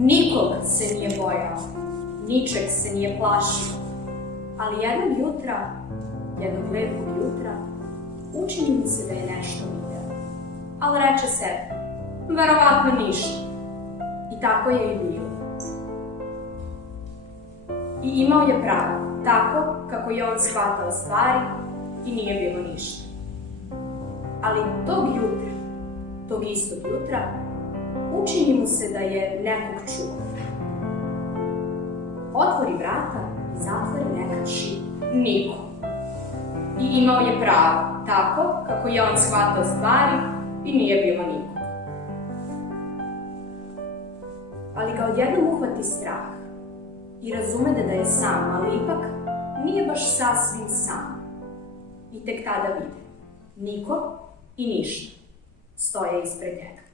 Nikog se nije bojao, ničeg se nije plašio, ali jednog jutra, jednog lepog jutra, učini mu se da je nešto video. Ali reče sebi, verovatno ništa. I tako je i bilo. I imao je pravo, tako kako je on shvatao stvari i nije bilo ništa. Ali tog jutra, tog istog jutra, učini mu se da je nekog čuo. Otvori vrata i zatvori nekad šip. Niko. I imao je pravo, tako kako je on shvatao stvari i nije bilo niko. Ali ga odjednom uhvati strah i razumede da je sam, ali ipak nije baš sasvim sam. I tek tada vide. Niko i ništa stoje ispred njega.